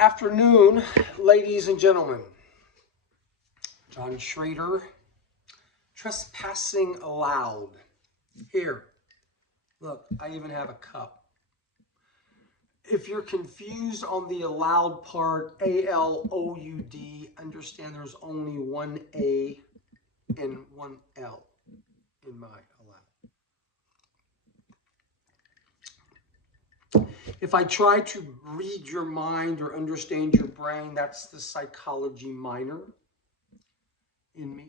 afternoon, ladies and gentlemen. John Schrader, trespassing allowed. Here, look, I even have a cup. If you're confused on the allowed part, A-L-O-U-D, understand there's only one A and one L in my allowed. If I try to read your mind or understand your brain, that's the psychology minor in me.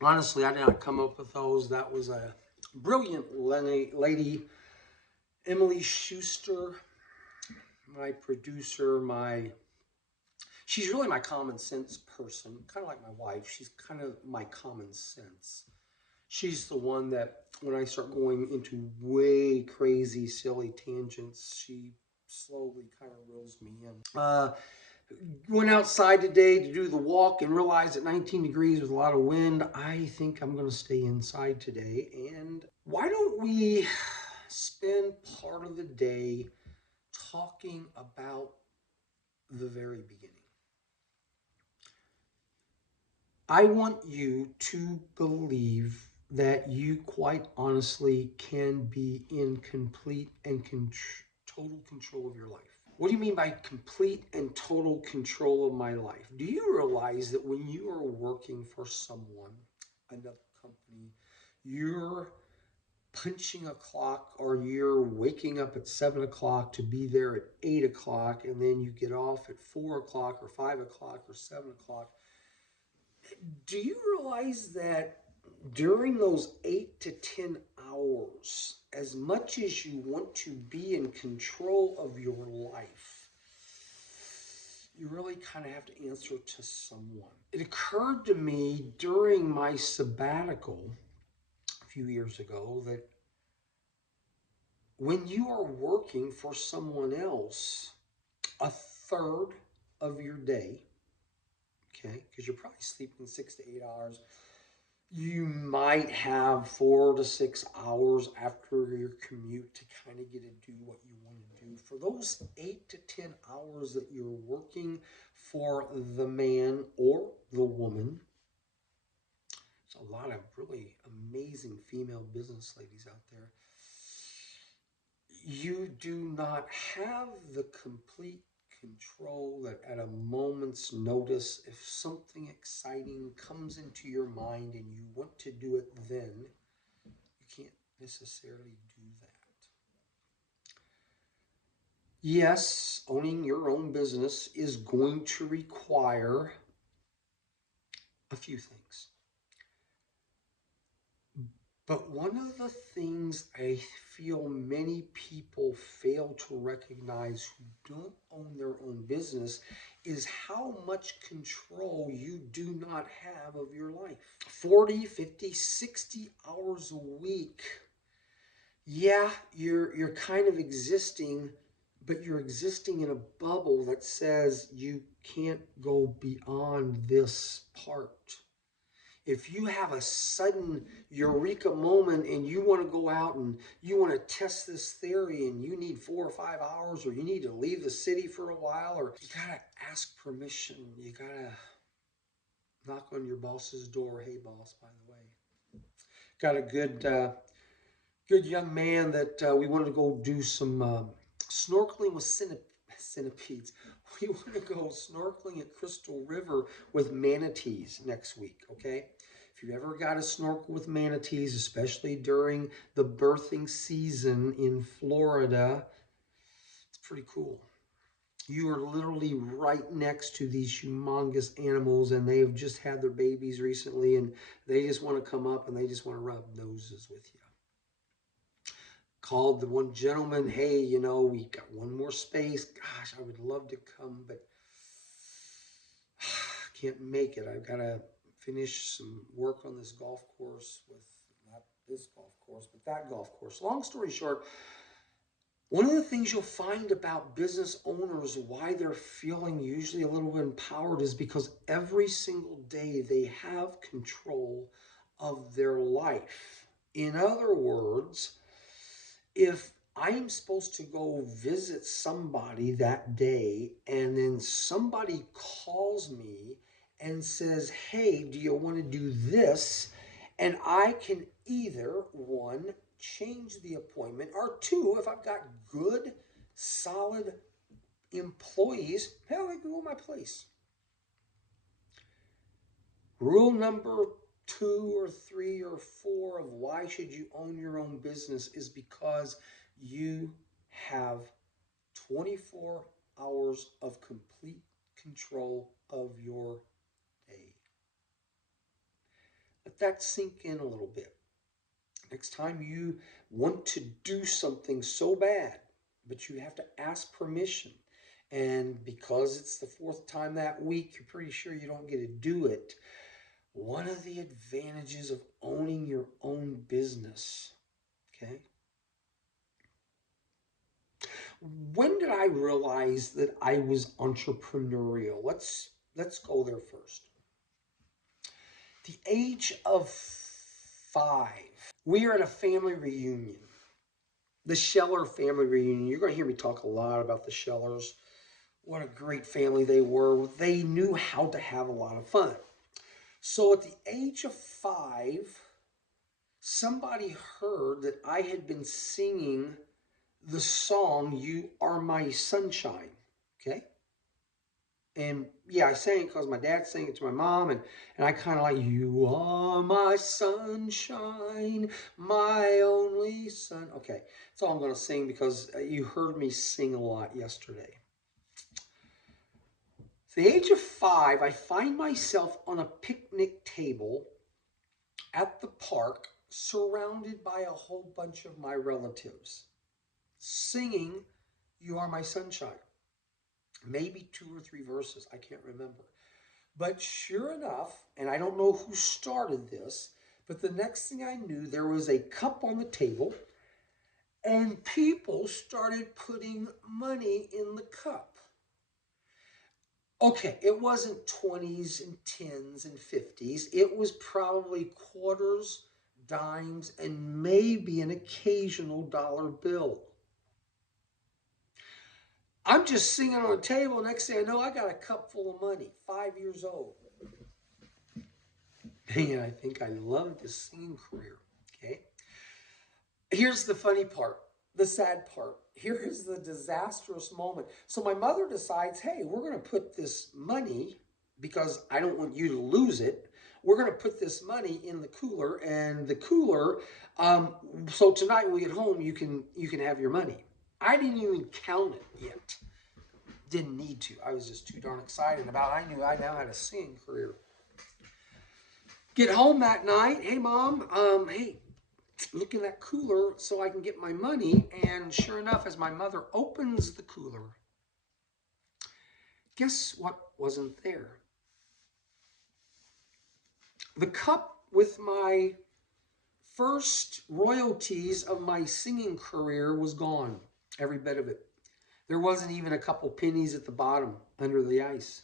Honestly, I did not come up with those. That was a brilliant lady, Emily Schuster, my producer, she's really my common sense person, kind of like my wife. She's kind of my common sense. She's the one that when I start going into way crazy, silly tangents, she slowly kind of reels me in. Went outside today to do the walk and realized at 19 degrees with a lot of wind, I think I'm going to stay inside today. And why don't we spend part of the day talking about the very beginning? I want you to believe that you quite honestly can be in complete and total control of your life. What do you mean by complete and total control of my life? Do you realize that when you are working for someone, another company, you're punching a clock, or you're waking up at 7 o'clock to be there at 8 o'clock, and then you get off at 4 o'clock or 5 o'clock or 7 o'clock? Do you realize that during those 8 to 10 hours, as much as you want to be in control of your life, you really kind of have to answer to someone? It occurred to me during my sabbatical a few years ago that when you are working for someone else, a third of your day, okay, because you're probably sleeping 6 to 8 hours, you might have 4 to 6 hours after your commute to kind of get to do what you want to do. For those 8 to 10 hours that you're working for the man or the woman, there's a lot of really amazing female business ladies out there. You do not have the complete control that at a moment's notice, if something exciting comes into your mind and you want to do it then, you can't necessarily do that. Yes, owning your own business is going to require a few things. But one of the things I feel many people fail to recognize who don't own their own business is how much control you do not have of your life. 40, 50, 60 hours a week. Yeah, you're kind of existing, but you're existing in a bubble that says you can't go beyond this part. If you have a sudden eureka moment and you want to go out and you want to test this theory and you need 4 or 5 hours, or you need to leave the city for a while, or you got to ask permission. You got to knock on your boss's door. Hey, boss, by the way. Got a good young man that we wanted to go do some snorkeling with centipedes. We want to go snorkeling at Crystal River with manatees next week, okay? If you ever got to snorkel with manatees, especially during the birthing season in Florida, it's pretty cool. You are literally right next to these humongous animals, and they have just had their babies recently, and they just want to come up and they just want to rub noses with you. Called the one gentleman, hey, we got one more space. Gosh, I would love to come, but I can't make it. I've got to finish some work on this golf course with, not this golf course, but that golf course. Long story short, one of the things you'll find about business owners, why they're feeling usually a little bit empowered, is because every single day they have control of their life. In other words, if I am supposed to go visit somebody that day, and then somebody calls me and says, hey, do you want to do this? And I can either, one, change the appointment, or two, if I've got good, solid employees, hell, they can go to my place. Rule number 2 or 3 or 4 of why should you own your own business is because you have 24 hours of complete control of your day. Let that sink in a little bit. Next time you want to do something so bad, but you have to ask permission. And because it's the 4th time that week, you're pretty sure you don't get to do it. One of the advantages of owning your own business, okay? When did I realize that I was entrepreneurial? Let's go there first. The age of 5, we are at a family reunion. The Scheller family reunion. You're going to hear me talk a lot about the Schellers. What a great family they were. They knew how to have a lot of fun. So at the age of 5, somebody heard that I had been singing the song, You Are My Sunshine, okay? And yeah, I sang it because my dad sang it to my mom, and I kind of like, you are my sunshine, my only sun. Okay, that's all I'm going to sing because you heard me sing a lot yesterday. At the age of 5, I find myself on a picnic table at the park, surrounded by a whole bunch of my relatives, singing You Are My Sunshine. Maybe 2 or 3 verses, I can't remember. But sure enough, and I don't know who started this, but the next thing I knew, there was a cup on the table, and people started putting money in the cup. Okay, it wasn't 20s and 10s and 50s. It was probably quarters, dimes, and maybe an occasional dollar bill. I'm just singing on a table. Next thing I know, I got a cup full of money, 5 years old. Man, I think I love this singing career, okay? Here's the funny part, the sad part. Here is the disastrous moment. So my mother decides, hey, we're going to put this money, because I don't want you to lose it, we're going to put this money in the cooler, and the cooler, so tonight when we get home, you can have your money. I didn't even count it yet. Didn't need to. I was just too darn excited about it. I knew I now had a singing career. Get home that night. Hey, Mom, hey, look in that cooler so I can get my money. And sure enough, as my mother opens the cooler, guess what wasn't there? The cup with my first royalties of my singing career was gone. Every bit of it. There wasn't even a couple pennies at the bottom under the ice.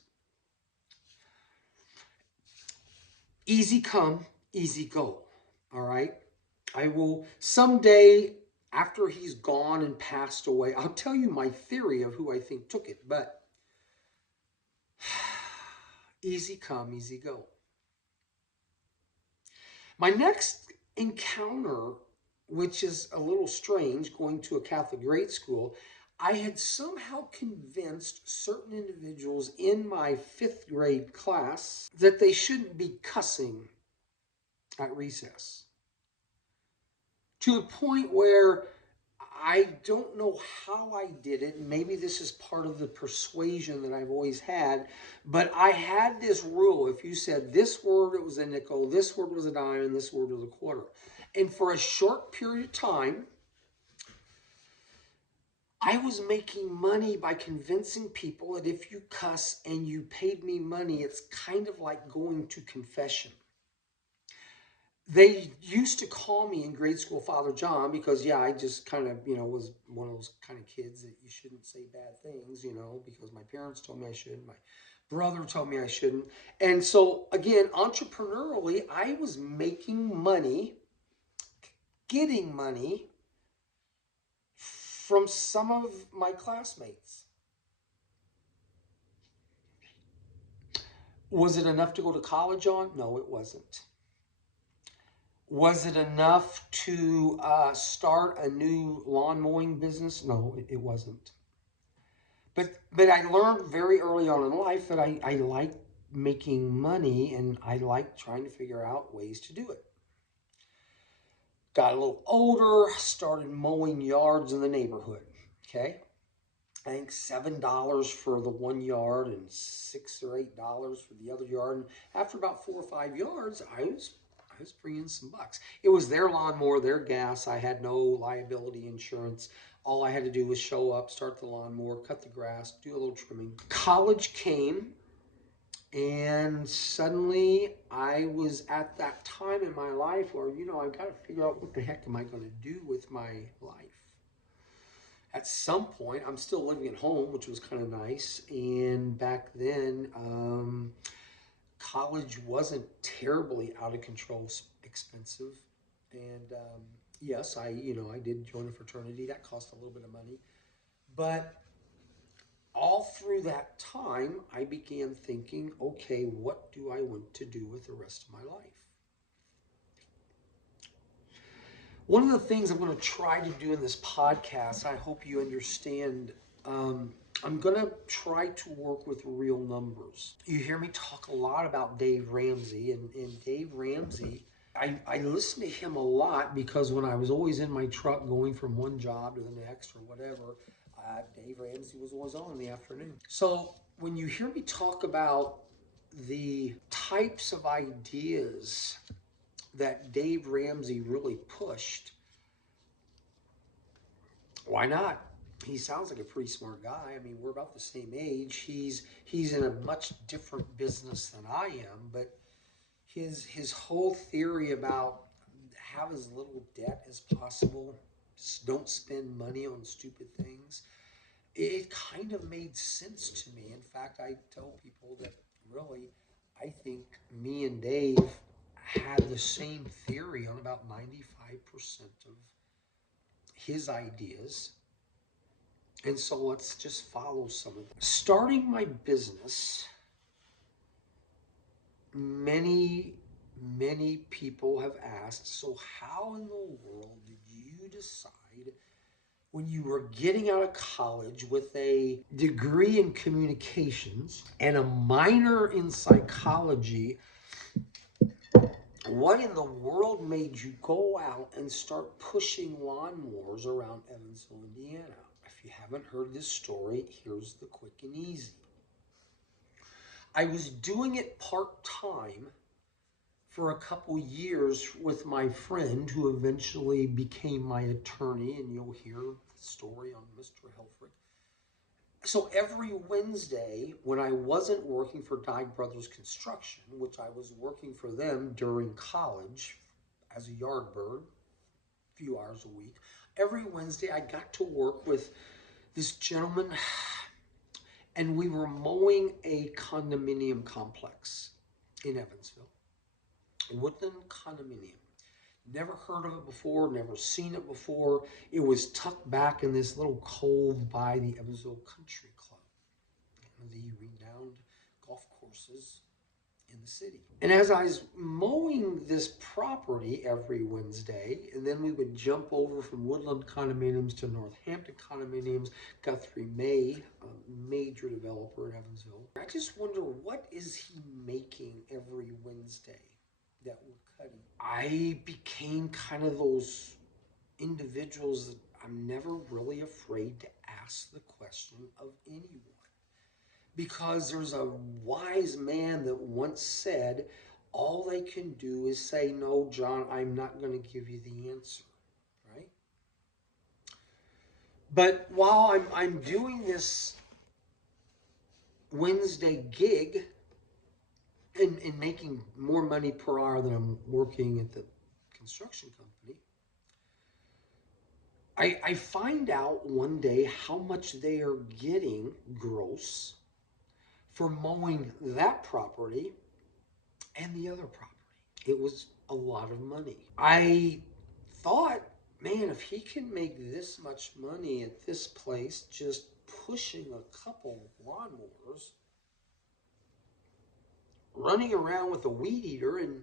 Easy come, easy go. All right? I will someday, after he's gone and passed away, I'll tell you my theory of who I think took it, but easy come, easy go. My next encounter, which is a little strange, going to a Catholic grade school, I had somehow convinced certain individuals in my 5th grade class that they shouldn't be cussing at recess. To the point where I don't know how I did it. Maybe this is part of the persuasion that I've always had, but I had this rule. If you said this word, it was a nickel, this word was a dime, and this word was a quarter. And for a short period of time, I was making money by convincing people that if you cuss and you paid me money, it's kind of like going to confession. They used to call me in grade school Father John because, yeah, I just kind of, was one of those kind of kids that you shouldn't say bad things, because my parents told me I shouldn't. My brother told me I shouldn't. And so, again, entrepreneurially, I was making money, getting money from some of my classmates. Was it enough to go to college on? No, it wasn't. Was it enough to start a new lawn mowing business? No, it wasn't. But I learned very early on in life that I like making money and I like trying to figure out ways to do it. Got a little older, started mowing yards in the neighborhood. Okay. I think $7 for the 1 yard and $6 or $8 for the other yard. And after about 4 or 5 yards, I was bringing some bucks. It was their lawnmower, their gas. I had no liability insurance. All I had to do was show up, start the lawnmower, cut the grass, do a little trimming. College came, and suddenly I was at that time in my life where, I've got to figure out what the heck am I going to do with my life. At some point, I'm still living at home, which was kind of nice. And back then, college wasn't terribly out of control expensive. And yes, I did join a fraternity. That cost a little bit of money. But all through that time, I began thinking, okay, what do I want to do with the rest of my life? One of the things I'm going to try to do in this podcast, I hope you understand, I'm going to try to work with real numbers. You hear me talk a lot about Dave Ramsey, and Dave Ramsey, I listen to him a lot because when I was always in my truck going from one job to the next or whatever, Dave Ramsey was always on in the afternoon. So when you hear me talk about the types of ideas that Dave Ramsey really pushed, why not? He sounds like a pretty smart guy. I mean, we're about the same age. He's in a much different business than I am, but his whole theory about have as little debt as possible, don't spend money on stupid things, it kind of made sense to me. In fact, I tell people that really, I think me and Dave had the same theory on about 95% of his ideas. And so let's just follow some of them. Starting my business, many people have asked, so how in the world did you decide when you were getting out of college with a degree in communications and a minor in psychology, what in the world made you go out and start pushing lawnmowers around Evansville, Indiana? If you haven't heard this story, here's the quick and easy. I was doing it part-time for a couple years with my friend who eventually became my attorney, and you'll hear the story on Mr. Helfrich. So every Wednesday, when I wasn't working for Dyke Brothers Construction, which I was working for them during college as a yard bird, a few hours a week, every Wednesday I got to work with this gentleman, and we were mowing a condominium complex in Evansville. Woodland condominium. Never heard of it before, never seen it before. It was tucked back in this little cove by the Evansville Country Club, one of the renowned golf courses in the city. And as I was mowing this property every Wednesday, and then we would jump over from Woodland condominiums to Northampton condominiums, Guthrie May, a major developer in Evansville. I just wonder, what is he making every Wednesday that we're cutting? I became kind of those individuals that I'm never really afraid to ask the question of anyone. Because there's a wise man that once said, all they can do is say, no, John, I'm not going to give you the answer, right? But while I'm doing this Wednesday gig and making more money per hour than I'm working at the construction company, I find out one day how much they are getting gross for mowing that property and the other property. It was a lot of money. I thought man, if he can make this much money at this place just pushing a couple lawnmowers, running around with a weed eater, and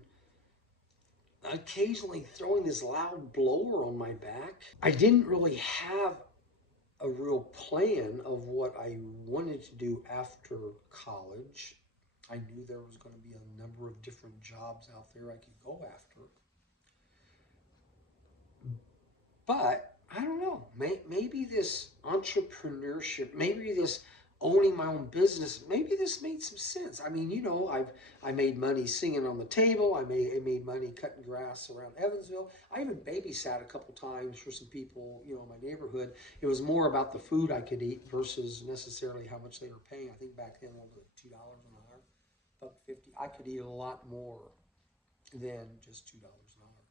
occasionally throwing this loud blower on my back. I didn't really have a real plan of what I wanted to do after college. I knew there was going to be a number of different jobs out there I could go after. But I don't know, maybe this entrepreneurship, maybe this owning my own business, maybe this made some sense. I mean, I made money singing on the table. I made money cutting grass around Evansville. I even babysat a couple times for some people, in my neighborhood. It was more about the food I could eat versus necessarily how much they were paying. I think back then it was $2 an hour, $1.50. I could eat a lot more than just $2 an hour.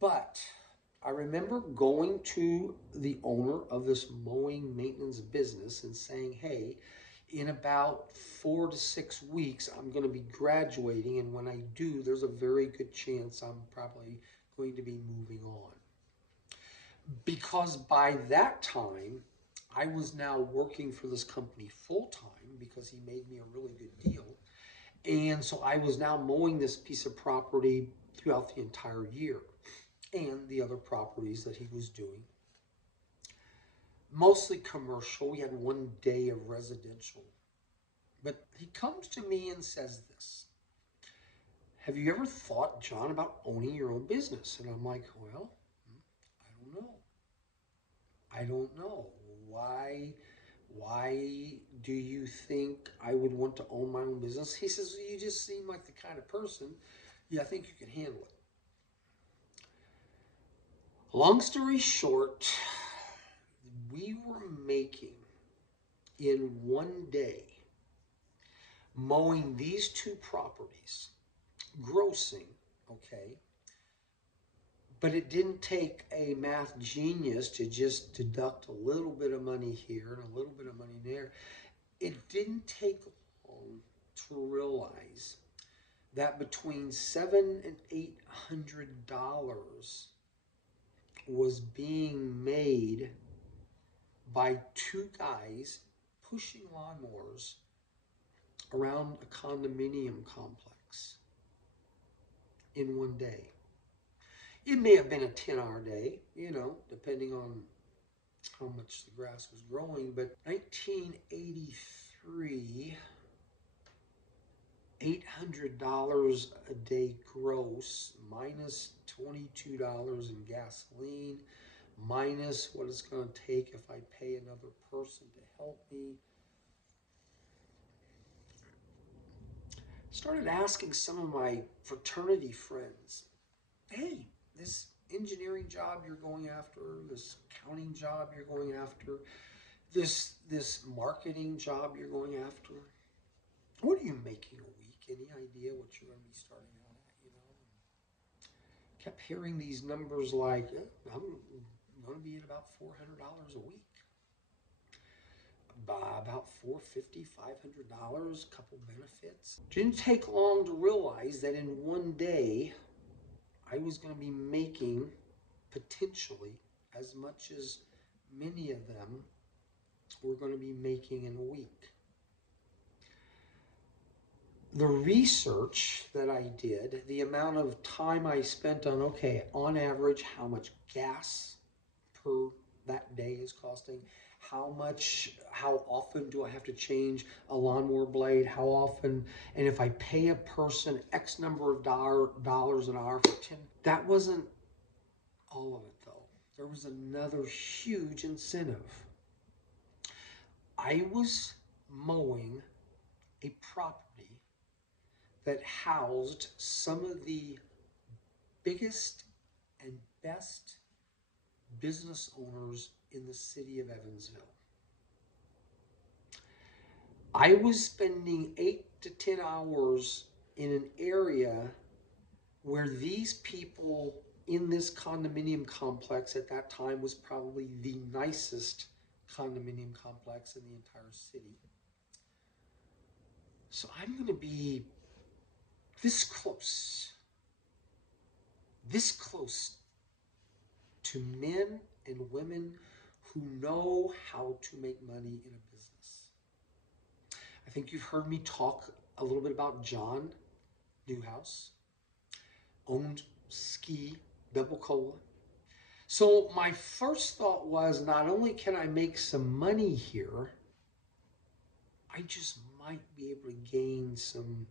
But I remember going to the owner of this mowing maintenance business and saying, hey, in about 4 to 6 weeks, I'm going to be graduating. And when I do, there's a very good chance I'm probably going to be moving on. Because by that time, I was now working for this company full time because he made me a really good deal. And so I was now mowing this piece of property throughout the entire year, and the other properties that he was doing. Mostly commercial. We had 1 day of residential. But he comes to me and says this: have you ever thought, John, about owning your own business? And I'm like, well, I don't know. Why do you think I would want to own my own business? He says, well, you just seem like the kind of person, I think you can handle it. Long story short, we were making in 1 day, mowing these 2 properties, grossing, okay? But it didn't take a math genius to just deduct a little bit of money here and a little bit of money there. It didn't take long to realize that between $700 and $800 was being made by 2 guys pushing lawnmowers around a condominium complex in 1 day. It may have been a 10-hour day, depending on how much the grass was growing, but 1983, $800 a day gross, minus $22 in gasoline, minus what it's going to take if I pay another person to help me. Started asking some of my fraternity friends, hey, this engineering job you're going after, this accounting job you're going after, this marketing job you're going after, what are you making a week? Any idea what you're going to be starting out at, Kept hearing these numbers like, I'm going to be at about $400 a week. About $450, $500, couple benefits. Didn't take long to realize that in 1 day, I was going to be making potentially as much as many of them were going to be making in a week. The research that I did, the amount of time I spent on, okay, on average, how much gas per that day is costing, how often do I have to change a lawnmower blade, how often, and if I pay a person X number of dollars an hour for 10, that wasn't all of it though. There was another huge incentive. I was mowing a property that housed some of the biggest and best business owners in the city of Evansville. I was spending 8 to 10 hours in an area where these people in this condominium complex at that time was probably the nicest condominium complex in the entire city. So I'm going to be this close to men and women who know how to make money in a business. I think you've heard me talk a little bit about John Newhouse, owned Ski Double Cola. So my first thought was, not only can I make some money here, I just might be able to gain some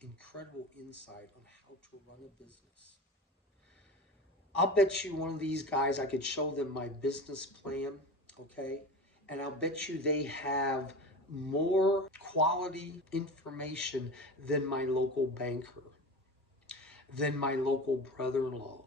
incredible insight on how to run a business. I'll bet you one of these guys, I could show them my business plan, okay? And I'll bet you they have more quality information than my local banker, than my local brother-in-law,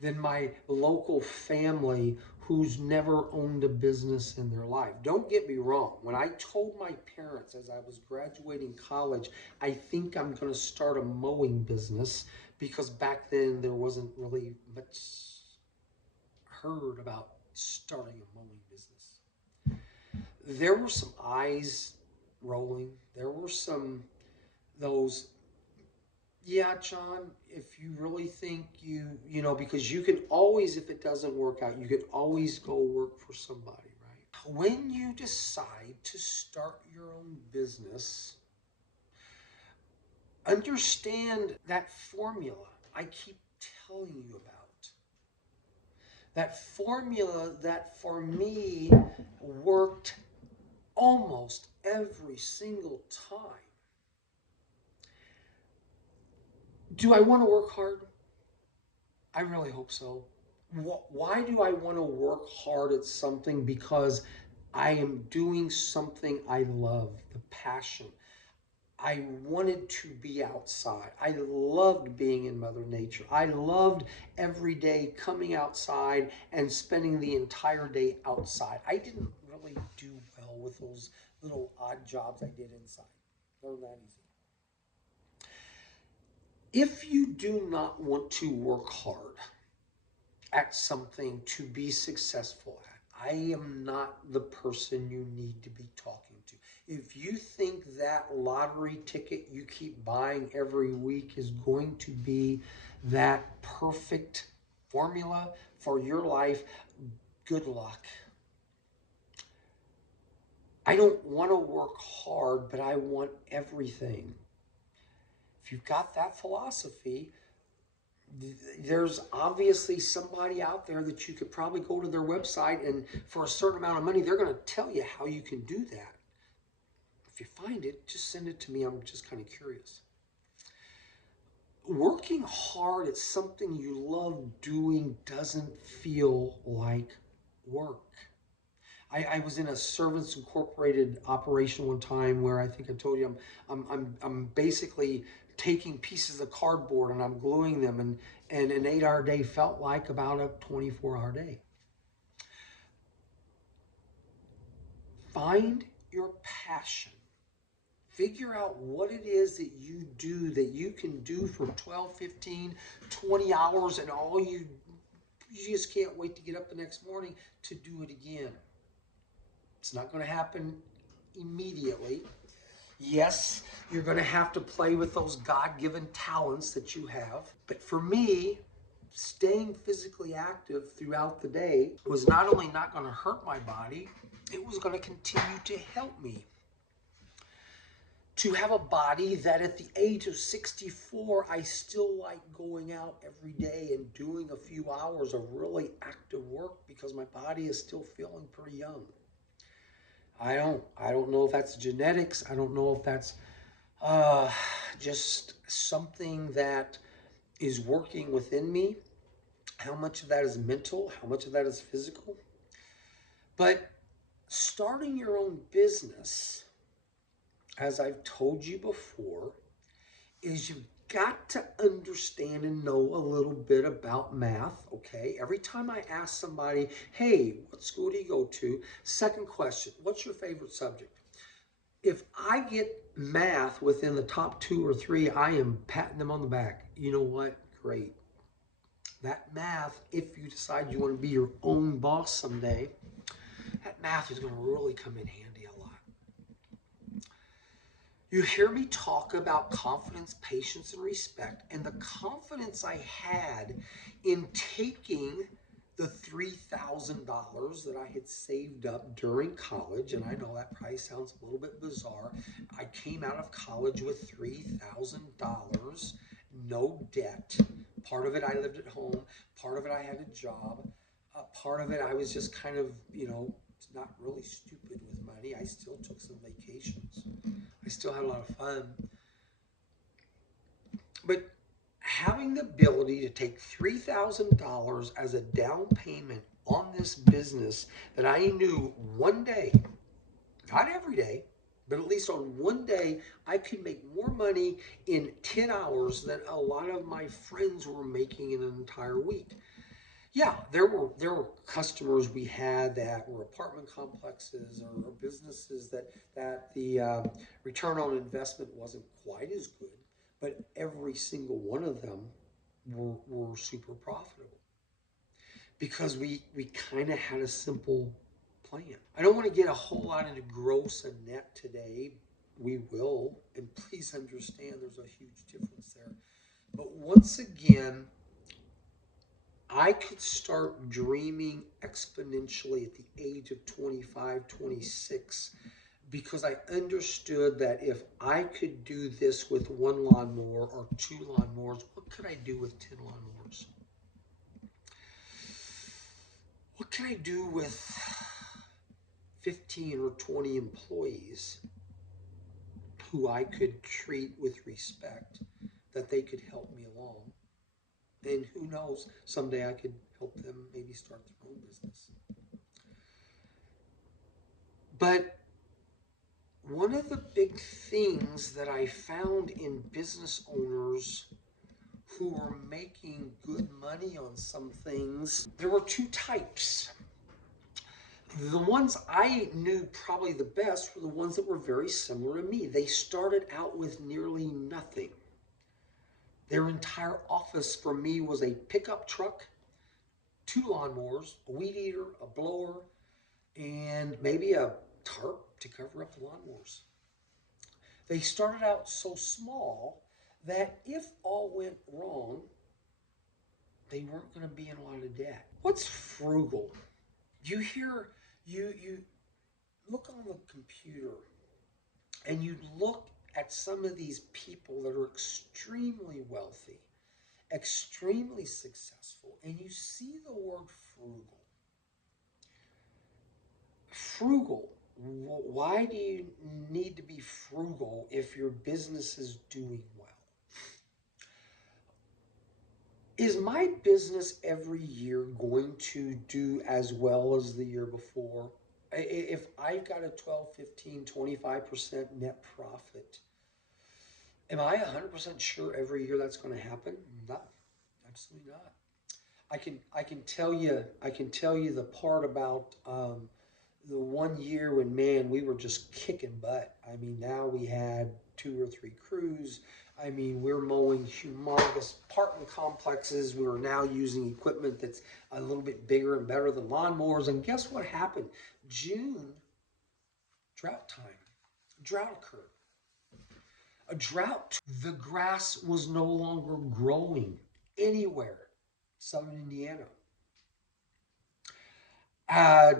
than my local family who's never owned a business in their life. Don't get me wrong. When I told my parents as I was graduating college, I think I'm going to start a mowing business, because back then there wasn't really much heard about starting a mowing business. There were some eyes rolling. There were some those, yeah, John, if you really think you know, because you can always, if it doesn't work out, you can always go work for somebody, right? When you decide to start your own business, understand that formula I keep telling you about. That formula that for me worked almost every single time. Do I want to work hard? I really hope so. Why do I want to work hard at something? Because I am doing something I love, the passion. I wanted to be outside. I loved being in Mother Nature. I loved every day coming outside and spending the entire day outside. I didn't really do well with those little odd jobs I did inside. They weren't that easy. If you do not want to work hard at something to be successful at, I am not the person you need to be talking to. If you think that lottery ticket you keep buying every week is going to be that perfect formula for your life, good luck. I don't want to work hard, but I want everything. If you've got that philosophy, there's obviously somebody out there that you could probably go to their website, and for a certain amount of money, they're going to tell you how you can do that. If you find it, just send it to me. I'm just kind of curious. Working hard at something you love doing doesn't feel like work. I was in a Servants Incorporated operation one time where I think I told you I'm basically taking pieces of cardboard and I'm gluing them, and an 8-hour day felt like about a 24-hour day. Find your passion. Figure out what it is that you do, that you can do for 12, 15, 20 hours, and you just can't wait to get up the next morning to do it again. It's not going to happen immediately. Yes, you're going to have to play with those God-given talents that you have. But for me, staying physically active throughout the day was not only not going to hurt my body, it was going to continue to help me to have a body that at the age of 64, I still like going out every day and doing a few hours of really active work because my body is still feeling pretty young. I don't know if that's genetics. I don't know if that's just something that is working within me. How much of that is mental? How much of that is physical? But starting your own business, as I've told you before, is you've got to understand and know a little bit about math, okay? Every time I ask somebody, hey, what school do you go to? Second question, what's your favorite subject? If I get math within the top 2 or 3, I am patting them on the back. You know what? Great. That math, if you decide you want to be your own boss someday, that math is going to really come in handy a lot. You hear me talk about confidence, patience, and respect, and the confidence I had in taking the $3,000 that I had saved up during college, and I know that probably sounds a little bit bizarre. I came out of college with $3,000, no debt. Part of it I lived at home, part of it I had a job, part of it I was just kind of, not really stupid with money. I still took some vacations. I still had a lot of fun. But having the ability to take $3,000 as a down payment on this business that I knew one day, not every day, but at least on one day, I could make more money in 10 hours than a lot of my friends were making in an entire week. Yeah, there were customers we had that were apartment complexes or businesses that the return on investment wasn't quite as good, but every single one of them were super profitable because we kind of had a simple plan. I don't want to get a whole lot into gross and net today. We will, and please understand there's a huge difference there. But once again, I could start dreaming exponentially at the age of 25, 26, because I understood that if I could do this with one lawnmower or two lawnmowers, what could I do with 10 lawnmowers? What can I do with 15 or 20 employees who I could treat with respect, that they could help me along? And who knows, someday I could help them maybe start their own business. But one of the big things that I found in business owners who were making good money on some things, there were two types. The ones I knew probably the best were the ones that were very similar to me. They started out with nearly nothing. Their entire office for me was a pickup truck, two lawnmowers, a weed eater, a blower, and maybe a tarp to cover up the lawnmowers. They started out so small that if all went wrong, they weren't going to be in a lot of debt. What's frugal? You hear, you look on the computer and you look at some of these people that are extremely wealthy, extremely successful, and you see the word frugal. Frugal. Why do you need to be frugal if your business is doing well? Is my business every year going to do as well as the year before? If I've got a 12, 15, 25% net profit, am I 100% sure every year that's going to happen? No, absolutely not. I can tell you the part about the one year when, man, we were just kicking butt. I mean, now we had 2 or 3 crews. I mean, we're mowing humongous apartment complexes. We are now using equipment that's a little bit bigger and better than lawnmowers. And guess what happened? June, drought time. Drought occurred. A drought. The grass was no longer growing anywhere. Southern Indiana.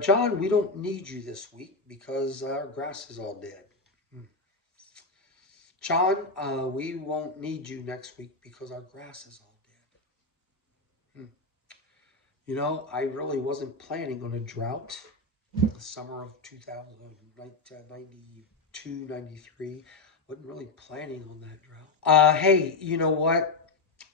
John, we don't need you this week because our grass is all dead. John, we won't need you next week because our grass is all dead. I really wasn't planning on a drought. The summer of 2092, 93. Wasn't really planning on that drought. Hey, you know what?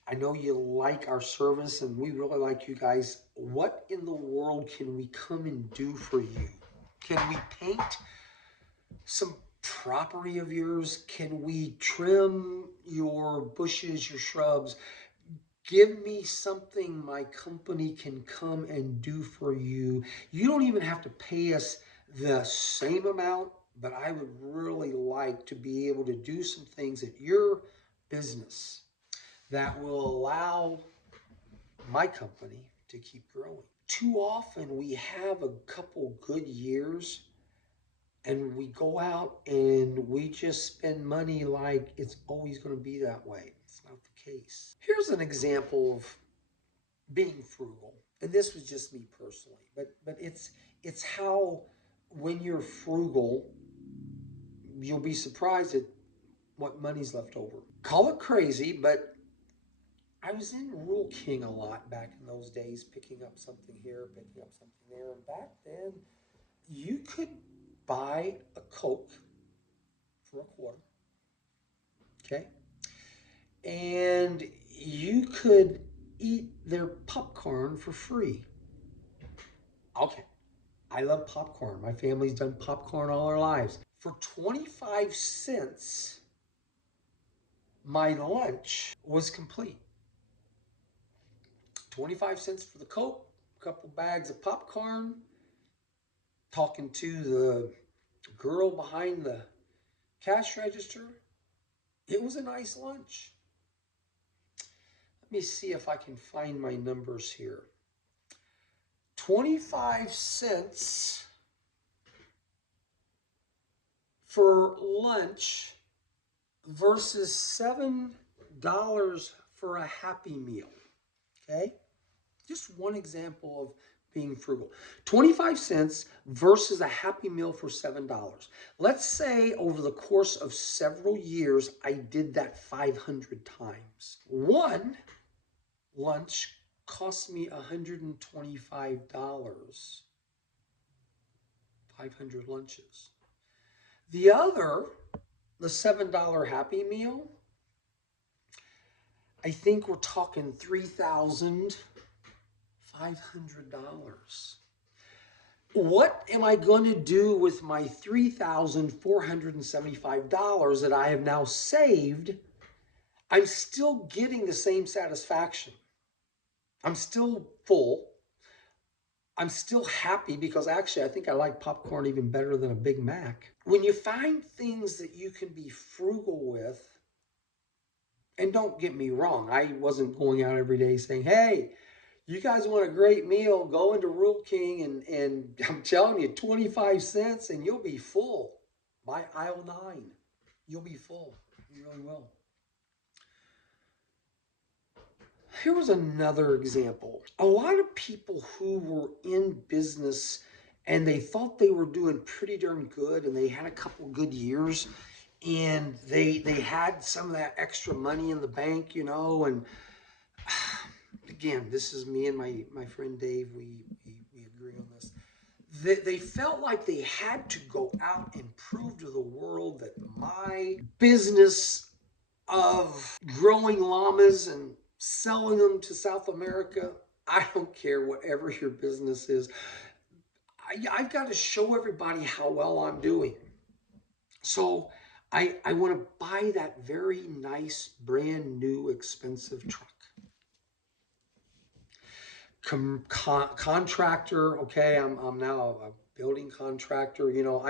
I know you like our service and we really like you guys. What in the world can we come and do for you? Can we paint some property of yours? Can we trim your bushes, your shrubs? Give me something my company can come and do for you. You don't even have to pay us the same amount, but I would really like to be able to do some things at your business that will allow my company to keep growing. Too often we have a couple good years and we go out and we just spend money like it's always going to be that way. It's not the case. Here's an example of being frugal. and this was just me personally, but it's how when you're frugal, you'll be surprised at what money's left over. Call it crazy, but I was in Rule King a lot back in those days, picking up something here, picking up something there. And back then, you could buy a Coke for a quarter, okay? And you could eat their popcorn for free. Okay, I love popcorn. My family's done popcorn all our lives. For 25 cents, my lunch was complete. 25 cents for the Coke, a couple bags of popcorn, talking to the girl behind the cash register. It was a nice lunch. Let me see if I can find my numbers here. 25 cents for lunch versus $7 for a Happy Meal. Okay? Just one example of being frugal. 25 cents versus a Happy Meal for $7. Let's say over the course of several years, I did that 500 times. One lunch cost me $125. 500 lunches. The other, the $7 Happy Meal, I think we're talking $3,500. What am I going to do with my $3,475 that I have now saved? I'm still getting the same satisfaction. I'm still full. I'm still happy because actually I think I like popcorn even better than a Big Mac. When you find things that you can be frugal with, and don't get me wrong, I wasn't going out every day saying, hey, you guys want a great meal, go into Rule King and I'm telling you, 25 cents and you'll be full. By aisle 9, you'll be full. You really will. Here was another example. A lot of people who were in business and they thought they were doing pretty darn good and they had a couple good years and they had some of that extra money in the bank, you know, and again, this is me and my friend Dave, we agree on this. They felt like they had to go out and prove to the world that my business of growing llamas and selling them to South America, I don't care whatever your business is, I've got to show everybody how well I'm doing. So I want to buy that very nice, brand new, expensive truck. Contractor, okay, I'm now a building contractor. You know,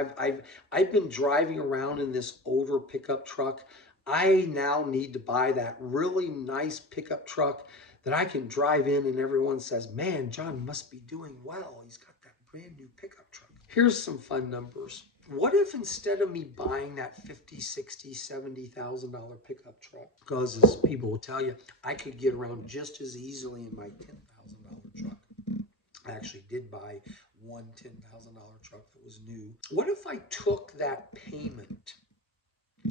I've been driving around in this older pickup truck. I now need to buy that really nice pickup truck that I can drive in and everyone says, man, John must be doing well. He's got that brand new pickup truck. Here's some fun numbers. What if instead of me buying that $50,000, $60,000, $70,000 pickup truck, because as people will tell you, I could get around just as easily in my $10,000 truck. I actually did buy one $10,000 truck that was new. What if I took that payment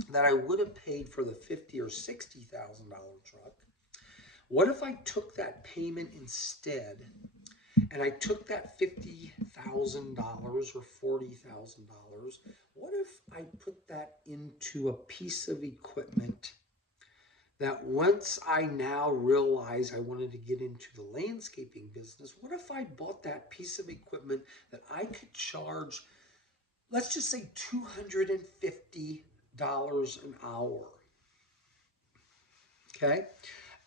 that I would have paid for the $50,000 or $60,000 truck? What if I took that payment instead and I took that $50,000 or $40,000? What if I put that into a piece of equipment that once I now realize I wanted to get into the landscaping business, what if I bought that piece of equipment that I could charge, let's just say $250 an hour? Okay.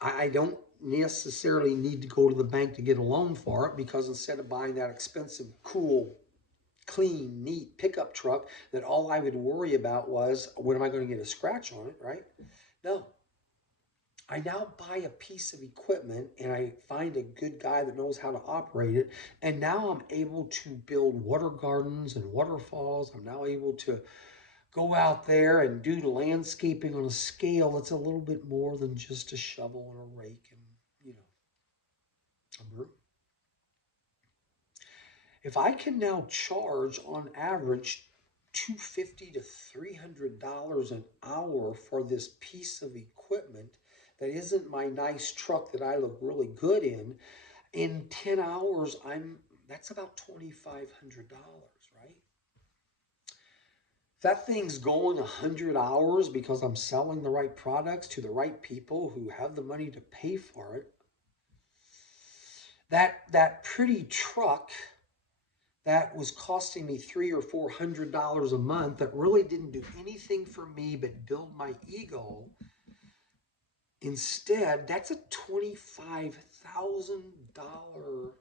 I don't necessarily need to go to the bank to get a loan for it, because instead of buying that expensive, cool, clean, neat pickup truck that all I would worry about was, when am I going to get a scratch on it, right? No. I now buy a piece of equipment and I find a good guy that knows how to operate it. And now I'm able to build water gardens and waterfalls. I'm now able to go out there and do the landscaping on a scale that's a little bit more than just a shovel and a rake and, you know, a broom. If I can now charge on average $250 to $300 an hour for this piece of equipment that isn't my nice truck that I look really good in 10 hours, that's about $2,500, right? If that thing's going 100 hours because I'm selling the right products to the right people who have the money to pay for it, that pretty truck that was costing me $300 or $400 a month that really didn't do anything for me but build my ego. Instead, that's a $25,000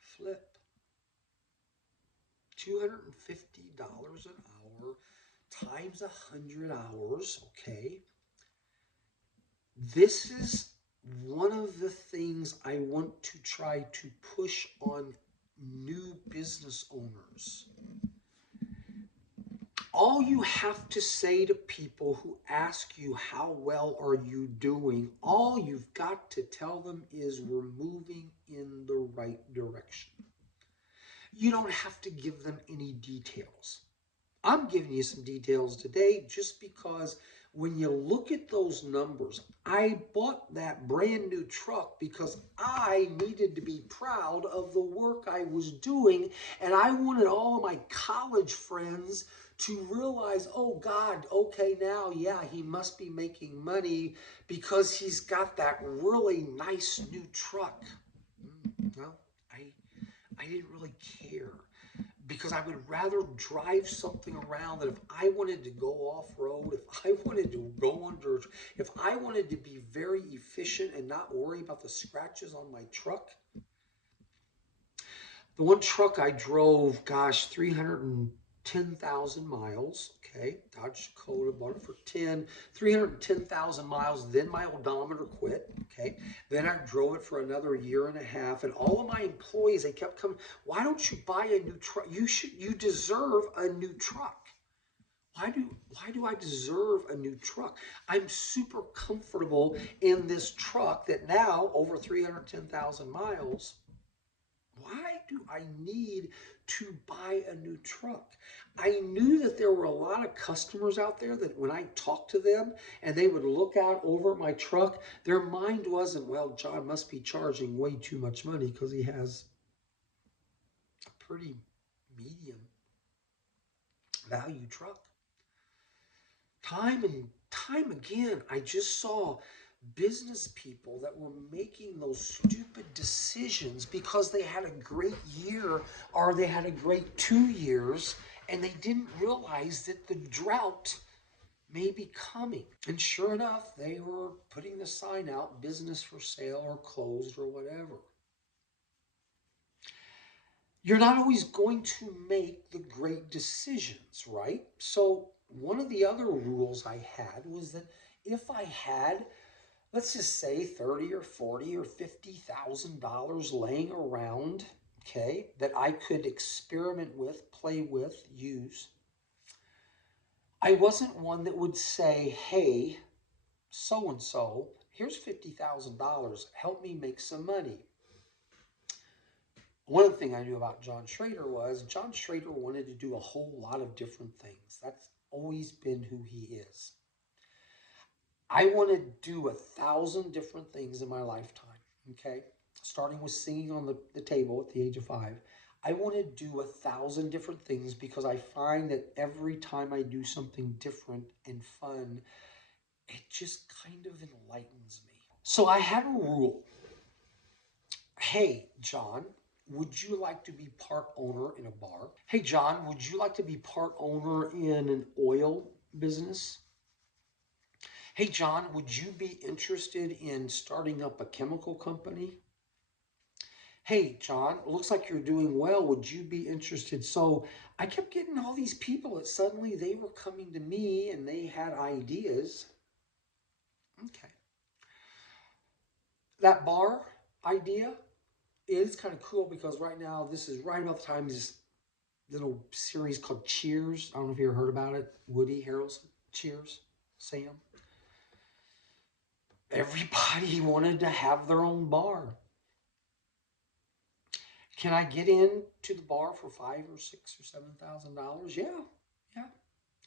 flip. $250 an hour times 100 hours, okay? This is one of the things I want to try to push on new business owners. All you have to say to people who ask you, how well are you doing? All you've got to tell them is, we're moving in the right direction. You don't have to give them any details. I'm giving you some details today just because when you look at those numbers, I bought that brand new truck because I needed to be proud of the work I was doing, and I wanted all of my college friends to realize, oh God, okay, now, yeah, he must be making money because he's got that really nice new truck. Well, I didn't really care, because I would rather drive something around that if I wanted to go off-road, if I wanted to go under, if I wanted to be very efficient and not worry about the scratches on my truck. The one truck I drove, gosh, 310,000 miles, okay? Dodge Dakota, bought it for 310,000 miles, then my odometer quit, okay? Then I drove it for another year and a half, and all of my employees, they kept coming, why don't you buy a new truck? You deserve a new truck. Why do I deserve a new truck? I'm super comfortable in this truck that now, over 310,000 miles, why do I need to buy a new truck? I knew that there were a lot of customers out there that when I talked to them and they would look out over at my truck, their mind wasn't, well, John must be charging way too much money because he has a pretty medium value truck. Time and time again, I just saw business people that were making those stupid decisions because they had a great year or they had a great 2 years, and they didn't realize that the drought may be coming. And sure enough, they were putting the sign out, business for sale or closed or whatever. You're not always going to make the great decisions, right? So one of the other rules I had was that if I had, let's just say, 30 or 40 or $50,000 laying around, okay, that I could experiment with, play with, use, I wasn't one that would say, hey, so and so, here's $50,000, help me make some money. One of the things I knew about John Schrader was John Schrader wanted to do a whole lot of different things. That's always been who he is. I want to do 1,000 different things in my lifetime, okay? Starting with singing on the table at the age of 5. I want to do 1,000 different things because I find that every time I do something different and fun, it just kind of enlightens me. So I had a rule. Hey, John, would you like to be part owner in a bar? Hey, John, would you like to be part owner in an oil business? Hey, John, would you be interested in starting up a chemical company? Hey, John, looks like you're doing well. Would you be interested? So I kept getting all these people that suddenly they were coming to me and they had ideas. Okay. That bar idea is kind of cool because right now, this is right about the time this little series called Cheers. I don't know if you ever heard about it. Woody Harrelson, Cheers, Sam. Everybody wanted to have their own bar. Can I get into the bar for five or six or $7,000? Yeah, yeah.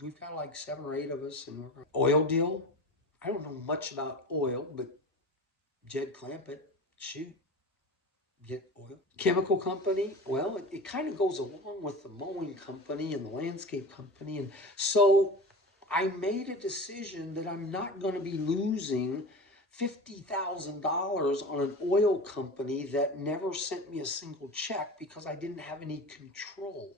We've got like seven or eight of us, and we're oil deal. I don't know much about oil, but Jed Clampett, shoot, get oil. Chemical company, well, it kind of goes along with the mowing company and the landscape company. And so I made a decision that I'm not going to be losing $50,000 on an oil company that never sent me a single check because I didn't have any control.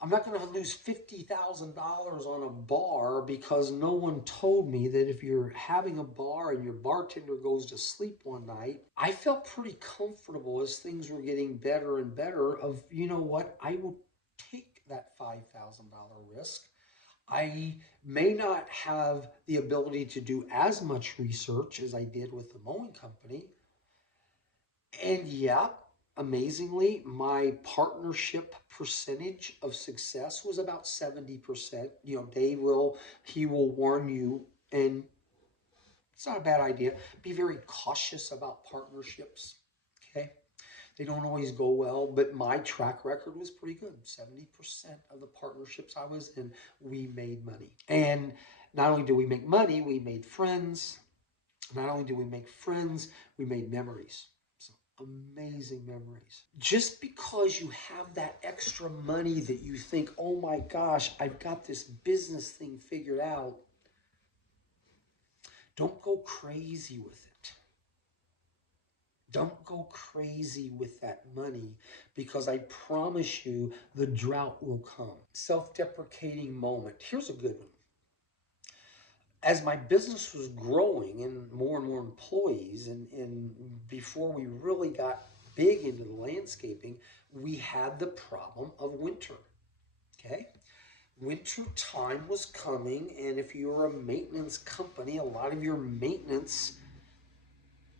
I'm not going to lose $50,000 on a bar because no one told me that if you're having a bar and your bartender goes to sleep one night. I felt pretty comfortable as things were getting better and better of, you know what, I will take that $5,000 risk. I may not have the ability to do as much research as I did with the mowing company. And yeah, amazingly, my partnership percentage of success was about 70%. You know, he will warn you, and it's not a bad idea. Be very cautious about partnerships. Okay. They don't always go well, but my track record was pretty good. 70% of the partnerships I was in, we made money. And not only did we make money, we made friends. Not only did we make friends, we made memories. Some amazing memories. Just because you have that extra money that you think, oh my gosh, I've got this business thing figured out, don't go crazy with it. Don't go crazy with that money because I promise you the drought will come. Self-deprecating moment. Here's a good one. As my business was growing and more employees, and before we really got big into the landscaping, we had the problem of winter. Okay. Winter time was coming, and if you were a maintenance company, a lot of your maintenance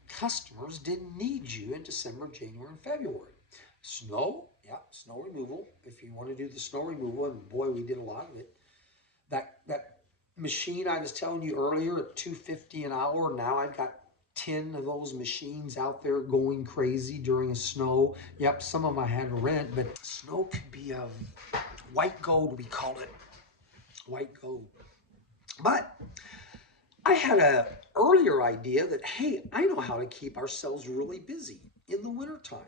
customers didn't need you in December, January, and February. Snow, yeah, snow removal. If you want to do the snow removal, and boy, we did a lot of it. That machine I was telling you earlier at $250 an hour. Now I've got 10 of those machines out there going crazy during a snow. Yep, some of them I had to rent, but snow could be white gold, we call it. White gold. But I had a earlier idea that, hey, I know how to keep ourselves really busy in the wintertime.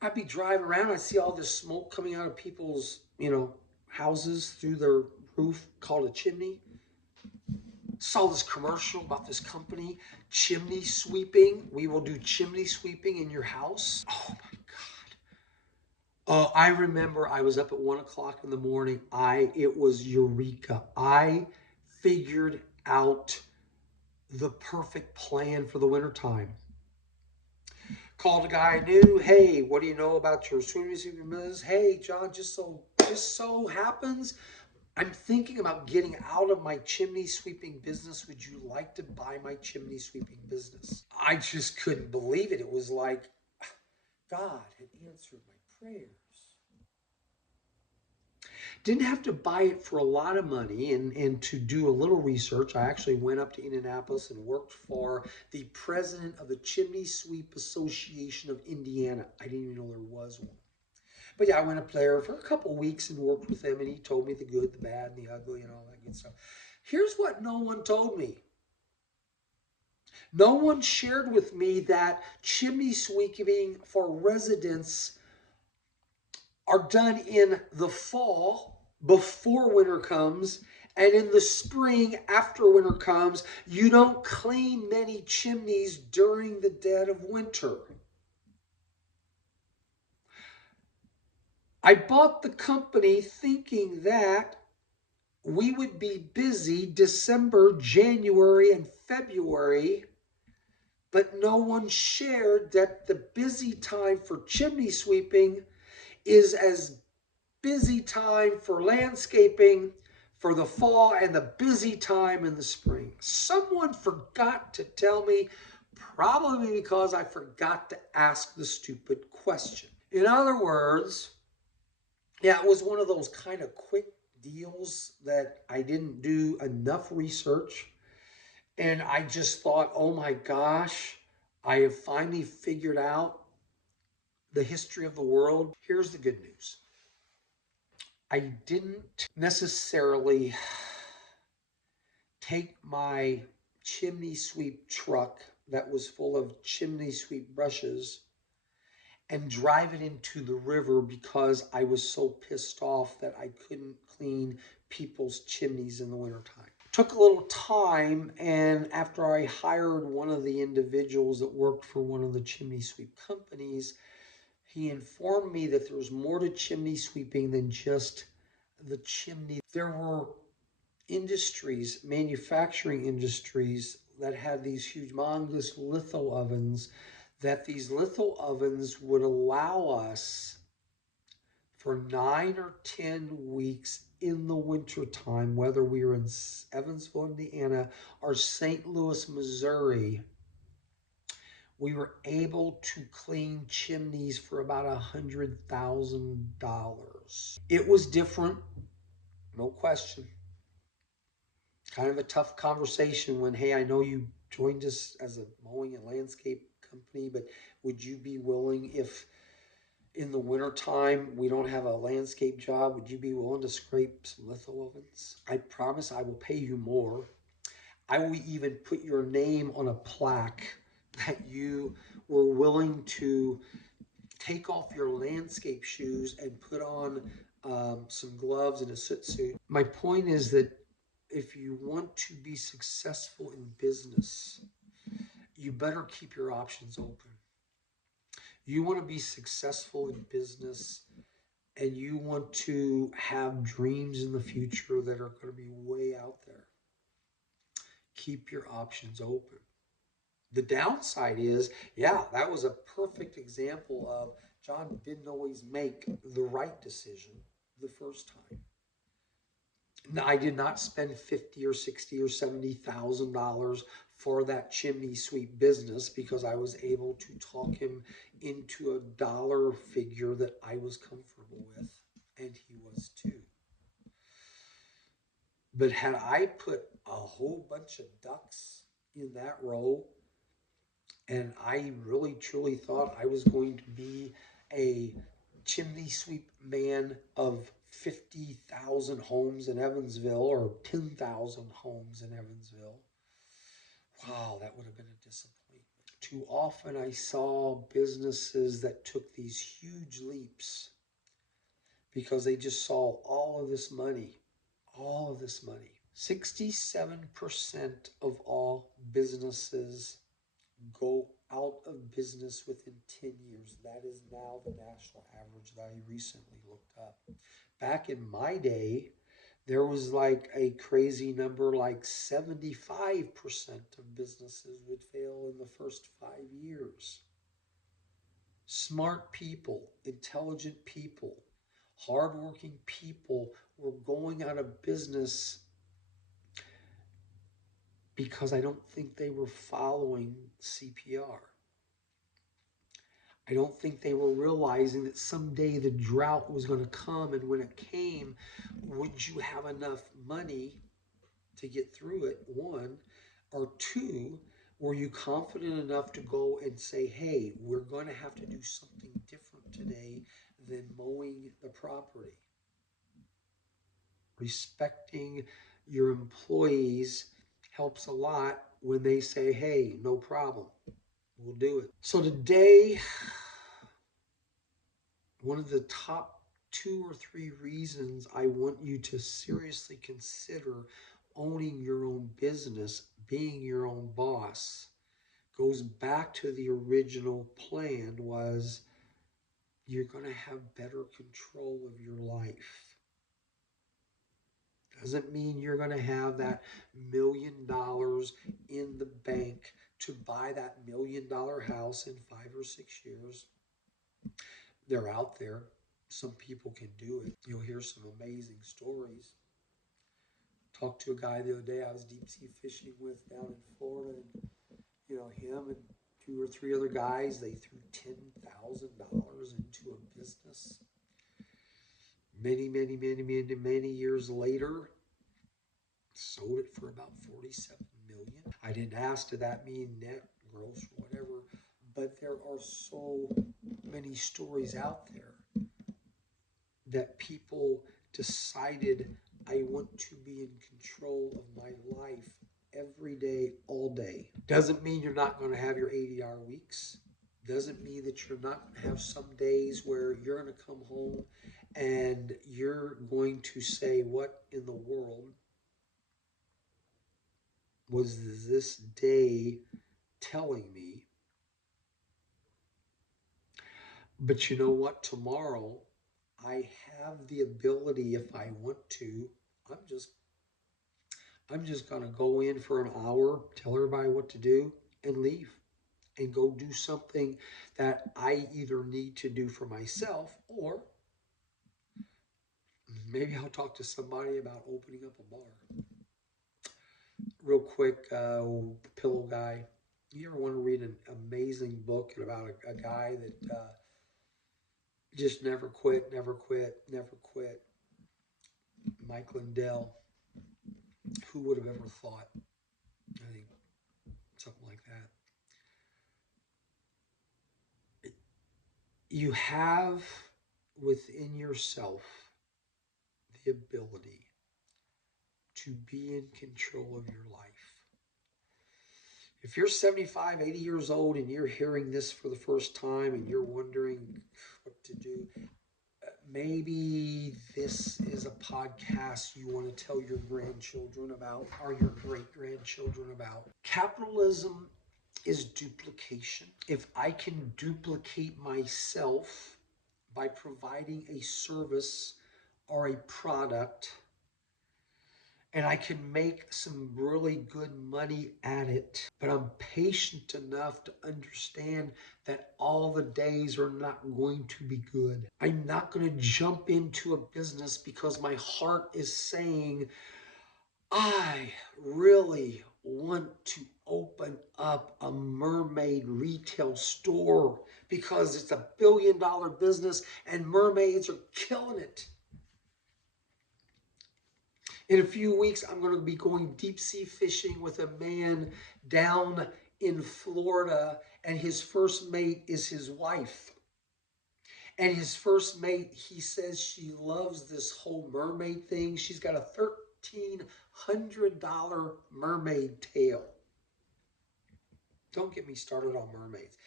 I'd be driving around, I'd see all this smoke coming out of people's, houses through their roof called a chimney. Saw this commercial about this company, chimney sweeping. We will do chimney sweeping in your house. Oh my God. I remember I was up at 1 o'clock in the morning. It was eureka. I figured out the perfect plan for the wintertime. Called a guy I knew. Hey, what do you know about your swimming business? Hey, John, just so happens I'm thinking about getting out of my chimney sweeping business. Would you like to buy my chimney sweeping business? I just couldn't believe it. It was like God had answered my prayers. Didn't have to buy it for a lot of money, and to do a little research, I actually went up to Indianapolis and worked for the president of the Chimney Sweep Association of Indiana. I didn't even know there was one. But yeah, I went up there for a couple of weeks and worked with him, and he told me the good, the bad, and the ugly, and all that good stuff. Here's what no one told me. No one shared with me that chimney sweeping for residents are done in the fall before winter comes, and in the spring after winter comes. You don't clean many chimneys during the dead of winter. I bought the company thinking that we would be busy December, January, and February, but no one shared that the busy time for chimney sweeping is as busy time for landscaping for the fall and the busy time in the spring. Someone forgot to tell me, probably because I forgot to ask the stupid question. In other words, yeah, it was one of those kind of quick deals that I didn't do enough research. And I just thought, oh my gosh, I have finally figured out the history of the world. Here's the good news. I didn't necessarily take my chimney sweep truck that was full of chimney sweep brushes and drive it into the river because I was so pissed off that I couldn't clean people's chimneys in the wintertime. Took a little time, and after I hired one of the individuals that worked for one of the chimney sweep companies, he informed me that there was more to chimney sweeping than just the chimney. There were industries, manufacturing industries, that had these huge humongous litho ovens, that these litho ovens would allow us for 9 or 10 weeks in the wintertime, whether we were in Evansville, Indiana, or St. Louis, Missouri, we were able to clean chimneys for about $100,000. It was different, no question. Kind of a tough conversation when, hey, I know you joined us as a mowing and landscape company, but would you be willing, if in the wintertime we don't have a landscape job, would you be willing to scrape some litho ovens? I promise I will pay you more. I will even put your name on a plaque that you were willing to take off your landscape shoes and put on some gloves and a soot suit. My point is that if you want to be successful in business, you better keep your options open. You want to be successful in business and you want to have dreams in the future that are going to be way out there. Keep your options open. The downside is, yeah, that was a perfect example of John didn't always make the right decision the first time. I did not spend $50 or $60 or $70,000 for that chimney sweep business because I was able to talk him into a dollar figure that I was comfortable with, and he was too. But had I put a whole bunch of ducks in that row, and I really truly thought I was going to be a chimney sweep man of 50,000 homes in Evansville or 10,000 homes in Evansville, wow, that would have been a disappointment. Too often I saw businesses that took these huge leaps because they just saw all of this money, all of this money. 67% of all businesses go out of business within 10 years. That is now the national average that I recently looked up. Back in my day, there was like a crazy number, like 75% of businesses would fail in the first 5 years. Smart people, intelligent people, hardworking people were going out of business because I don't think they were following CPR. I don't think they were realizing that someday the drought was going to come, and when it came, would you have enough money to get through it, one, or two, were you confident enough to go and say, hey, we're going to have to do something different today than mowing the property? Respecting your employees helps a lot when they say, hey, no problem, we'll do it. So today, one of the top 2 or 3 reasons I want you to seriously consider owning your own business, being your own boss, goes back to the original plan was you're going to have better control of your life. Doesn't mean you're going to have that $1 million in the bank to buy that $1 million house in 5 or 6 years. They're out there. Some people can do it. You'll hear some amazing stories. Talked to a guy the other day I was deep sea fishing with down in Florida, and him and 2 or 3 other guys, they threw $10,000 into a business. Many years later, sold it for about $47 million. I didn't ask, did that mean net, gross, or whatever, But there are so many stories out there that people decided, I want to be in control of my life every day, all day. Doesn't mean you're not going to have your 80-hour weeks. Doesn't mean that you're not going to have some days where you're going to come home and you're going to say, what in the world was this day telling me? But you know what? Tomorrow, I have the ability, if I want to, I'm just I'm just going to go in for an hour, tell everybody what to do, and leave and go do something that I either need to do for myself, or maybe I'll talk to somebody about opening up a bar. Real quick, Pillow Guy. You ever want to read an amazing book about a guy that just never quit, never quit, never quit? Mike Lindell. Who would have ever thought? I think something like that. You have within yourself the ability to be in control of your life. If you're 75, 80 years old and you're hearing this for the first time and you're wondering what to do, maybe this is a podcast you want to tell your grandchildren about or your great-grandchildren about. Capitalism is duplication. If I can duplicate myself by providing a service or a product, and I can make some really good money at it, but I'm patient enough to understand that all the days are not going to be good. I'm not going to jump into a business because my heart is saying, I really want to open up a mermaid retail store because it's $1 billion business and mermaids are killing it. In a few weeks, I'm going to be going deep sea fishing with a man down in Florida, and his first mate is his wife. And his first mate, he says she loves this whole mermaid thing. She's got a $1,300 mermaid tail. Don't get me started on mermaids.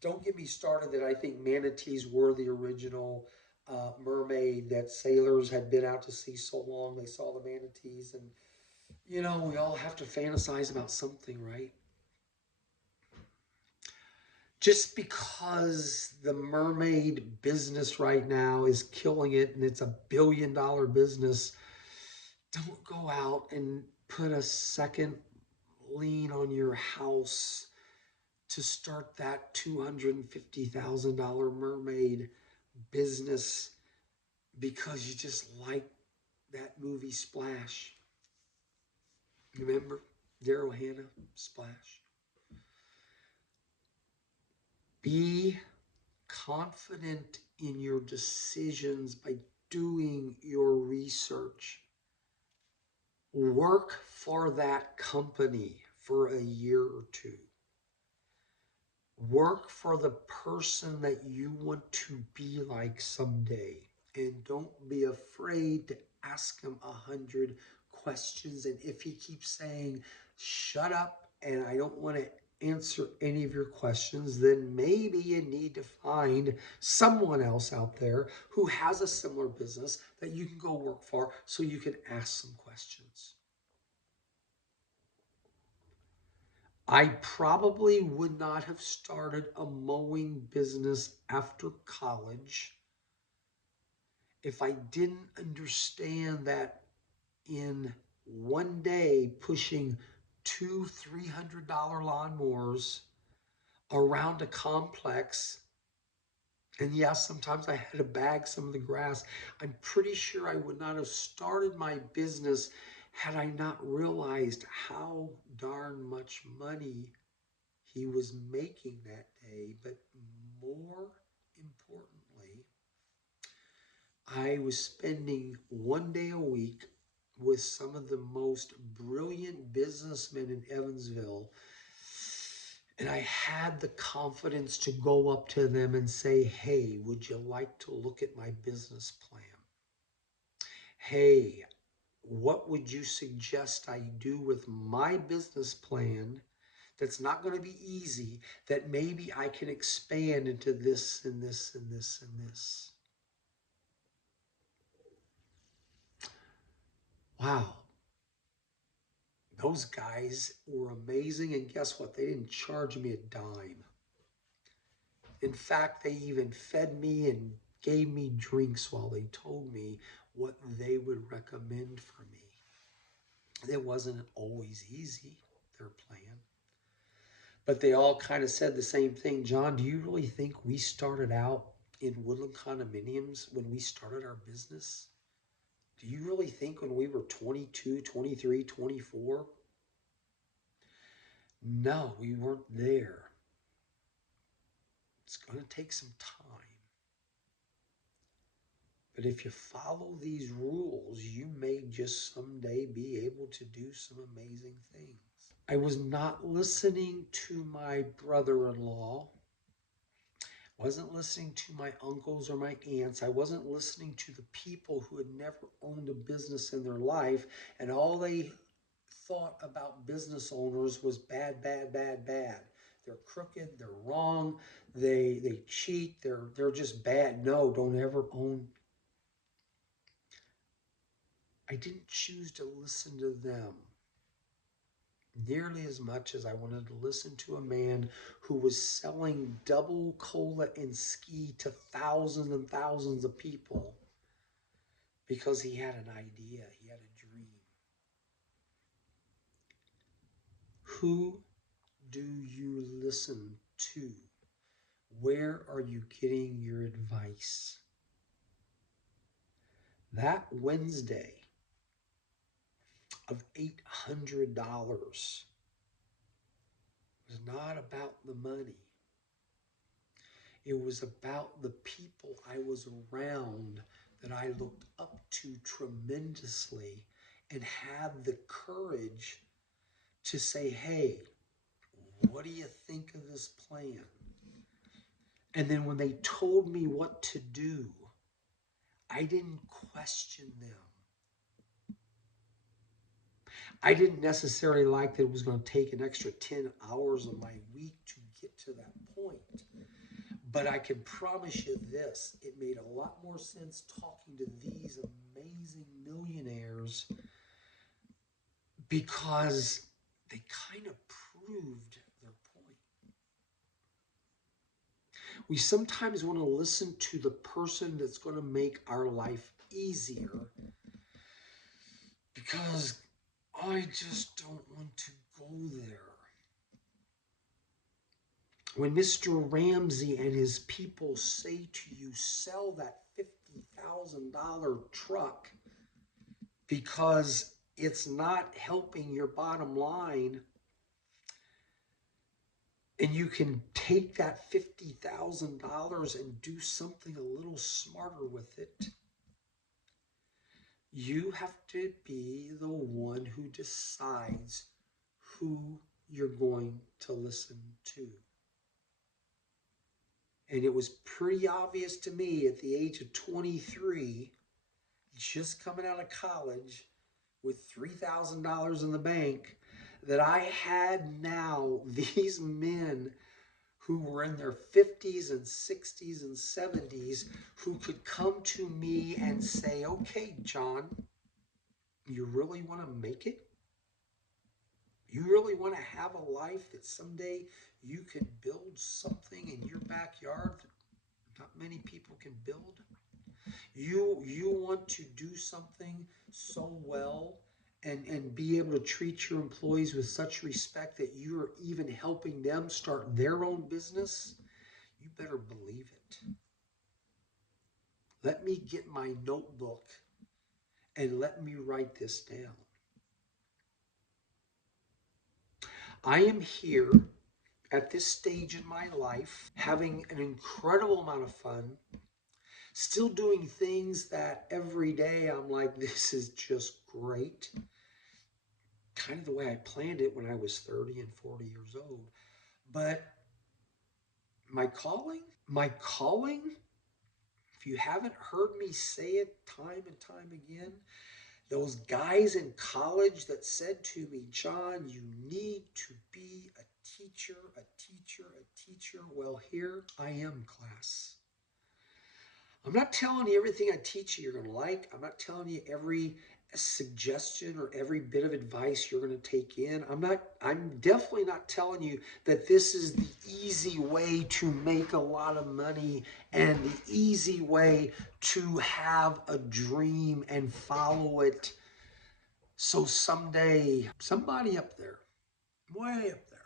Don't get me started that I think manatees were the original mermaid, that sailors had been out to sea so long they saw the manatees. And you know, we all have to fantasize about something, right? Just because the mermaid business right now is killing it and it's $1 billion business, don't go out and put a second lien on your house to start that $250,000 mermaid business because you just like that movie Splash. Remember Daryl Hannah, Splash? Be confident in your decisions by doing your research. Work for that company for a year or two. Work for the person that you want to be like someday. And don't be afraid to ask him 100 questions. And if he keeps saying, shut up and I don't want to answer any of your questions, then maybe you need to find someone else out there who has a similar business that you can go work for so you can ask some questions. I probably would not have started a mowing business after college if I didn't understand that in one day pushing $200-300 lawnmowers around a complex, and yes, sometimes I had to bag some of the grass, I'm pretty sure I would not have started my business had I not realized how darn much money he was making that day. But more importantly, I was spending one day a week with some of the most brilliant businessmen in Evansville. And I had the confidence to go up to them and say, hey, would you like to look at my business plan? Hey, what would you suggest I do with my business plan that's not going to be easy, that maybe I can expand into this and this and this and this? Wow. Those guys were amazing. And guess what? They didn't charge me a dime. In fact, they even fed me and gave me drinks while they told me what they would recommend for me. It wasn't always easy, their plan. But they all kind of said the same thing. John, do you really think we started out in Woodland condominiums when we started our business? Do you really think when we were 22, 23, 24? No, we weren't there. It's going to take some time. But if you follow these rules, you may just someday be able to do some amazing things. I was not listening to my brother-in-law. Wasn't listening to my uncles or my aunts. I wasn't listening to the people who had never owned a business in their life, and all they thought about business owners was bad, bad, bad, bad. They're crooked, they're wrong, they cheat, they're just bad. No, don't ever own. I didn't choose to listen to them nearly as much as I wanted to listen to a man who was selling double cola and ski to thousands and thousands of people because he had an idea, he had a dream. Who do you listen to? Where are you getting your advice? That Wednesday of $800 was not about the money. It was about the people I was around that I looked up to tremendously and had the courage to say, hey, what do you think of this plan? And then when they told me what to do, I didn't question them. I didn't necessarily like that it was going to take an extra 10 hours of my week to get to that point. But I can promise you this, it made a lot more sense talking to these amazing millionaires because they kind of proved their point. We sometimes want to listen to the person that's going to make our life easier because I just don't want to go there. When Mr. Ramsey and his people say to you, sell that $50,000 truck because it's not helping your bottom line, and you can take that $50,000 and do something a little smarter with it, you have to be the one who decides who you're going to listen to. And it was pretty obvious to me at the age of 23, just coming out of college with $3,000 in the bank, that I had now these men who were in their 50s and 60s and 70s who could come to me and say, okay, John, you really want to make it? You really want to have a life that someday you can build something in your backyard that not many people can build? You want to do something so well and be able to treat your employees with such respect that you're even helping them start their own business? You better believe it. Let me get my notebook and let me write this down. I am here at this stage in my life having an incredible amount of fun, still doing things that every day I'm like, this is just great. Kind of the way I planned it when I was 30 and 40 years old. But my calling, if you haven't heard me say it time and time again, those guys in college that said to me, John, you need to be a teacher, a teacher, a teacher. Well, here I am, class. I'm not telling you everything I teach you you're going to like. I'm not telling you every suggestion or every bit of advice you're going to take in. I'm definitely not telling you that this is the easy way to make a lot of money and the easy way to have a dream and follow it. So someday, somebody up there, way up there,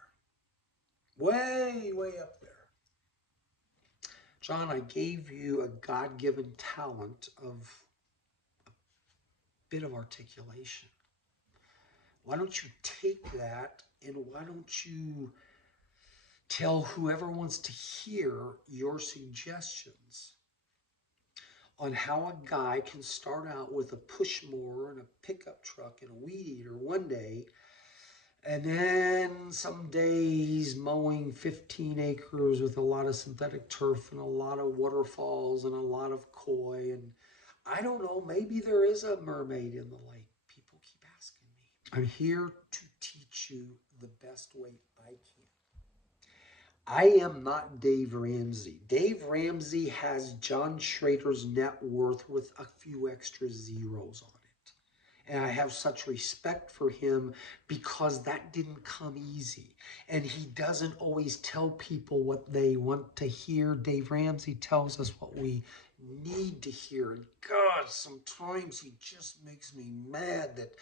way up there, John, I gave you a God-given talent of a bit of articulation. Why don't you take that and why don't you tell whoever wants to hear your suggestions on how a guy can start out with a push mower and a pickup truck and a weed eater one day, and then some days mowing 15 acres with a lot of synthetic turf and a lot of waterfalls and a lot of koi. And I don't know, maybe there is a mermaid in the lake. People keep asking me. I'm here to teach you the best way I can. I am not Dave Ramsey. Dave Ramsey has John Schrader's net worth with a few extra zeros on it. And I have such respect for him because that didn't come easy. And he doesn't always tell people what they want to hear. Dave Ramsey tells us what we need to hear. And God, sometimes he just makes me mad that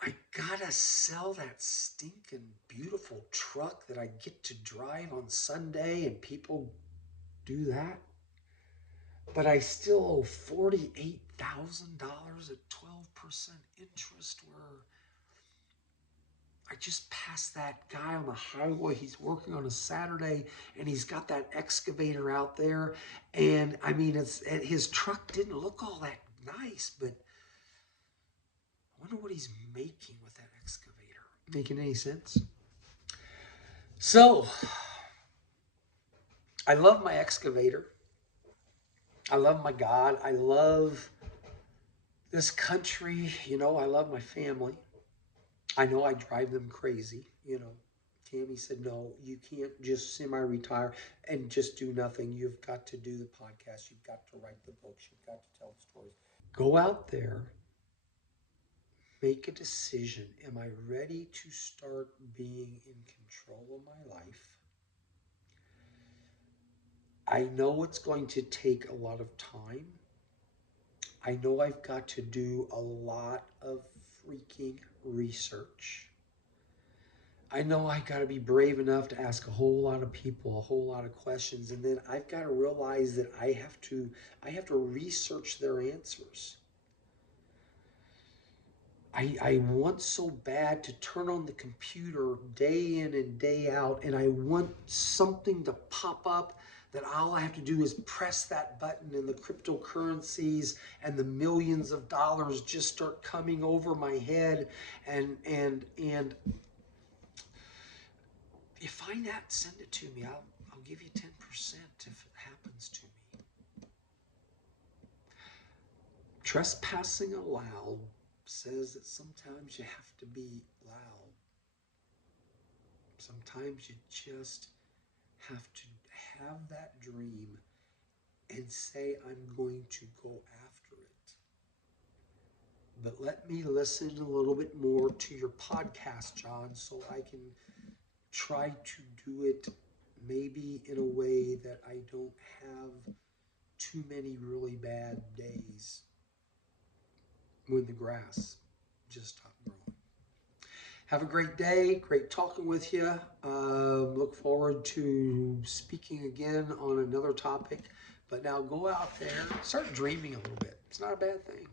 I gotta sell that stinking beautiful truck that I get to drive on Sunday, and people do that. But I still owe $48,000 at 12% interest, where I just passed that guy on the highway. He's working on a Saturday and he's got that excavator out there. And I mean, his truck didn't look all that nice, but I wonder what he's making with that excavator. Making any sense? So, I love my excavator. I love my God. I love this country. You know, I love my family. I know I drive them crazy. You know, Tammy said, no, you can't just semi-retire and just do nothing. You've got to do the podcast. You've got to write the books. You've got to tell the stories. Go out there. Make a decision. Am I ready to start being in control of my life? I know it's going to take a lot of time. I know I've got to do a lot of freaking research. I know I got to be brave enough to ask a whole lot of people, a whole lot of questions, and then I've got to realize that I have to research their answers. I want so bad to turn on the computer day in and day out, and I want something to pop up that all I have to do is press that button and the cryptocurrencies and the millions of dollars just start coming over my head. And if you find that, send it to me. I'll give you 10% if it happens to me. Trespassing aloud says that sometimes you have to be loud. Sometimes you just have to have that dream and say, I'm going to go after it. But let me listen a little bit more to your podcast, John, so I can try to do it maybe in a way that I don't have too many really bad days when the grass just stopped growing. Have a great day. Great talking with you. Look forward to speaking again on another topic. But now go out there, start dreaming a little bit. It's not a bad thing.